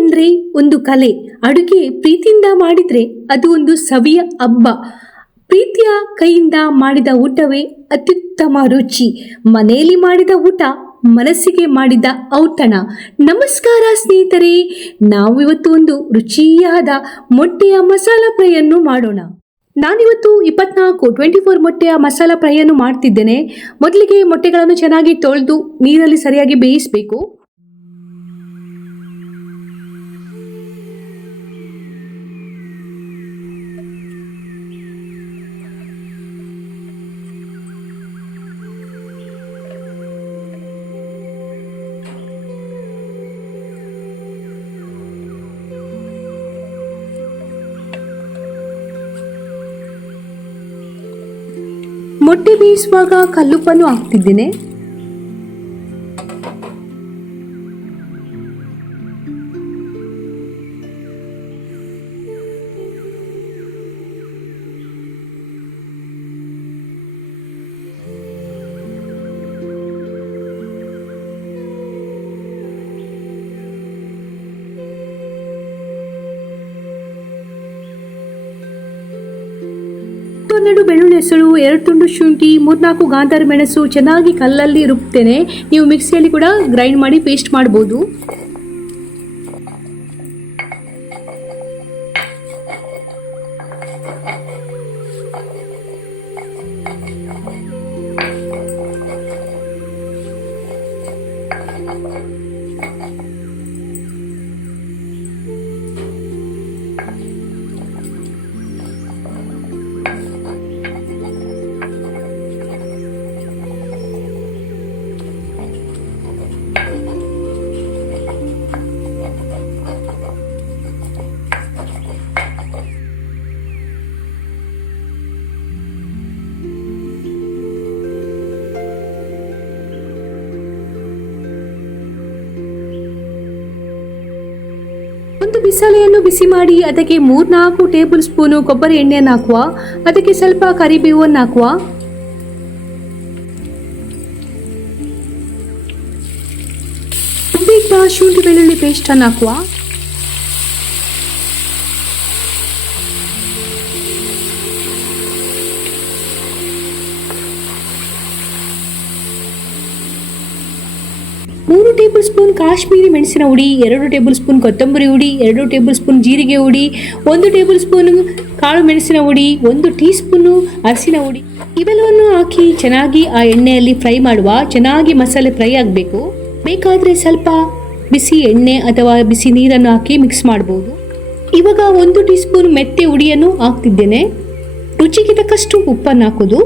ಅಂದ್ರೆ ಒಂದು ಕಲೆ. ಅಡುಗೆ ಪ್ರೀತಿಯಿಂದ ಮಾಡಿದ್ರೆ ಅದು ಒಂದು ಸವಿಯ ಹಬ್ಬ. ಪ್ರೀತಿಯ ಕೈಯಿಂದ ಮಾಡಿದ ಊಟವೇ ಅತ್ಯುತ್ತಮ ರುಚಿ. ಮನೆಯಲ್ಲಿ ಮಾಡಿದ ಊಟ ಮನಸ್ಸಿಗೆ ಮಾಡಿದ ಔತಣ. ನಮಸ್ಕಾರ ಸ್ನೇಹಿತರೆ, ನಾವು ಇವತ್ತು ಒಂದು ರುಚಿಯಾದ ಮೊಟ್ಟೆಯ ಮಸಾಲ ಫ್ರೈಯನ್ನು ಮಾಡೋಣ. ನಾನಿವತ್ತು 24 ಮೊಟ್ಟೆಯ ಮಸಾಲ ಫ್ರೈಯನ್ನು ಮಾಡ್ತಿದ್ದೇನೆ. ಮೊದಲಿಗೆ ಮೊಟ್ಟೆಗಳನ್ನು ಚೆನ್ನಾಗಿ ತೊಳೆದು ನೀರಲ್ಲಿ ಸರಿಯಾಗಿ ಬೇಯಿಸಬೇಕು. ಮೊಟ್ಟೆ ಬೇಯಿಸುವಾಗ ಕಲ್ಲುಪ್ಪನ್ನು ಹಾಕ್ತಿದ್ದೇನೆ. ಒಂದೆರಡು ಬೆಳ್ಳುಳ್ಳಿ ಹೆಸರು, 2 ತುಂಡು ಶುಂಠಿ, 3-4 ಗಾಂಧಾರಿ ಮೆಣಸು ಚೆನ್ನಾಗಿ ಕಲ್ಲಲ್ಲಿ ರುಬ್ತೇನೆ. ನೀವು ಮಿಕ್ಸಿಯಲ್ಲಿ ಕೂಡ ಗ್ರೈಂಡ್ ಮಾಡಿ ಪೇಸ್ಟ್ ಮಾಡಬಹುದು. ಒಂದು ಬಿಸಿಲೆಯನ್ನು ಬಿಸಿ ಮಾಡಿ ಅದಕ್ಕೆ 3-4 ಟೇಬಲ್ ಸ್ಪೂನು ಕೊಬ್ಬರಿ ಎಣ್ಣೆಯನ್ನು ಹಾಕುವ. ಅದಕ್ಕೆ ಸ್ವಲ್ಪ ಕರಿಬೇವನ್ನು ಹಾಕುವ. ಶುಂಠಿ ಬೆಳ್ಳುಳ್ಳಿ ಪೇಸ್ಟ್ ಅನ್ನು ಹಾಕುವ. ಮೂರು ಟೇಬಲ್ ಸ್ಪೂನ್ ಕಾಶ್ಮೀರಿ ಮೆಣಸಿನ ಹುಡಿ, 2 ಟೇಬಲ್ ಸ್ಪೂನ್ ಕೊತ್ತಂಬರಿ ಹುಡಿ, 2 ಟೇಬಲ್ ಸ್ಪೂನ್ ಜೀರಿಗೆ ಹುಡಿ, 1 ಟೇಬಲ್ ಸ್ಪೂನ್ ಕಾಳು ಮೆಣಸಿನ ಹುಡಿ, 1 ಟೀ ಸ್ಪೂನ್ ಅರಿಶಿನ ಹುಡಿ ಇವೆಲ್ಲವನ್ನು ಹಾಕಿ ಚೆನ್ನಾಗಿ ಆ ಎಣ್ಣೆಯಲ್ಲಿ ಫ್ರೈ ಮಾಡುವ. ಚೆನ್ನಾಗಿ ಮಸಾಲೆ ಫ್ರೈ ಆಗಬೇಕು. ಬೇಕಾದರೆ ಸ್ವಲ್ಪ ಬಿಸಿ ಎಣ್ಣೆ ಅಥವಾ ಬಿಸಿ ನೀರನ್ನು ಹಾಕಿ ಮಿಕ್ಸ್ ಮಾಡಬಹುದು. ಇವಾಗ 1 ಟೀ ಸ್ಪೂನ್ ಮೆಂತ್ಯ ಹುಡಿಯನ್ನು ಹಾಕ್ತಿದ್ದೇನೆ. ರುಚಿಗೆ ತಕ್ಕಷ್ಟು ಉಪ್ಪನ್ನು ಹಾಕೋದು.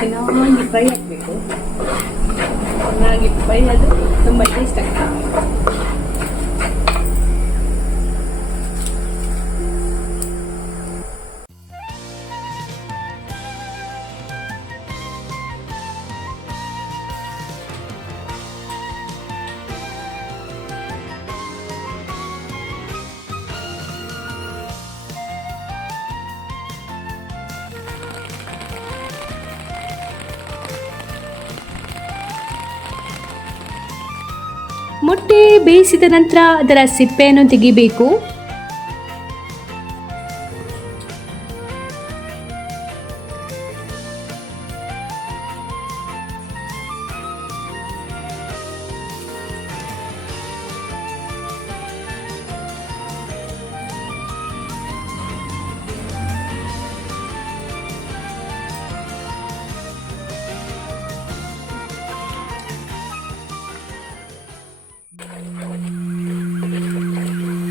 ಚೆನ್ನಾಗಿ ಫ್ರೈ ಆಗಬೇಕು. ಚೆನ್ನಾಗಿ ಫ್ರೈ ಅದು ತುಂಬ ಟೇಸ್ಟ್ ಆಗ್ತದೆ. ಮೊಟ್ಟೆ ಬೇಯಿಸಿದ ನಂತರ ಅದರ ಸಿಪ್ಪೆಯನ್ನು ತೆಗಿಬೇಕು.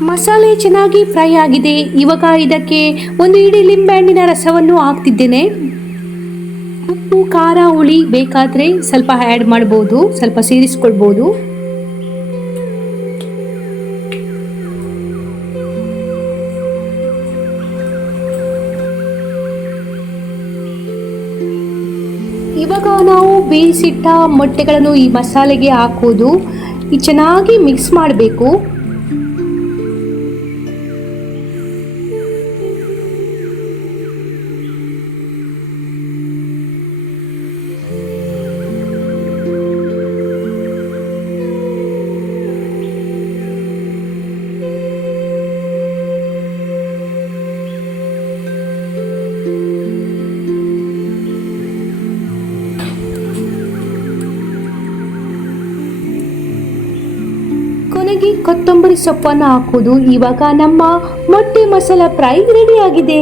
ಮಸಾಲೆ ಚೆನ್ನಾಗಿ ಫ್ರೈ ಆಗಿದೆ. ಇವಾಗ ಇದಕ್ಕೆ 1 ಇಡೀ ಲಿಂಬೆಹಣ್ಣಿನ ರಸವನ್ನು ಹಾಕ್ತಿದ್ದೇನೆ. ಉಪ್ಪು, ಖಾರ, ಹುಳಿ ಬೇಕಾದರೆ ಸ್ವಲ್ಪ ಆ್ಯಡ್ ಮಾಡ್ಬೋದು, ಸ್ವಲ್ಪ ಸೇರಿಸ್ಕೊಳ್ಬೋದು. ಇವಾಗ ನಾವು ಬೇಯಿಸಿಟ್ಟ ಮೊಟ್ಟೆಗಳನ್ನು ಈ ಮಸಾಲೆಗೆ ಹಾಕೋದು. ಇದು ಚೆನ್ನಾಗಿ ಮಿಕ್ಸ್ ಮಾಡಬೇಕು. ಕೊನೆಗೆ ಕೊತ್ತಂಬರಿ ಸೊಪ್ಪನ್ನು ಹಾಕೋದು. ಇವಾಗ ನಮ್ಮ ಮೊಟ್ಟೆ ಮಸಾಲ ಫ್ರೈ ರೆಡಿ ಆಗಿದೆ.